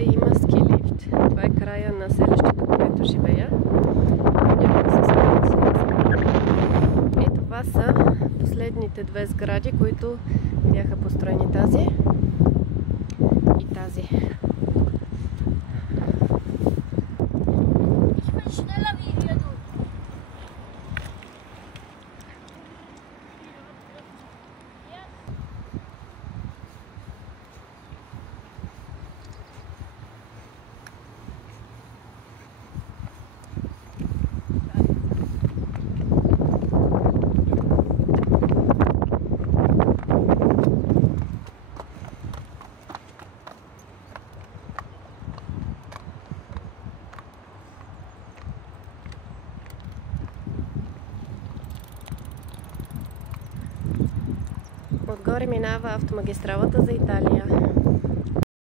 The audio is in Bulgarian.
има ски лифт. Това е края на селището, където живея. И това са последните две сгради, които бяха построени, тази и тази. Отгоре минава автомагистралата за Италия.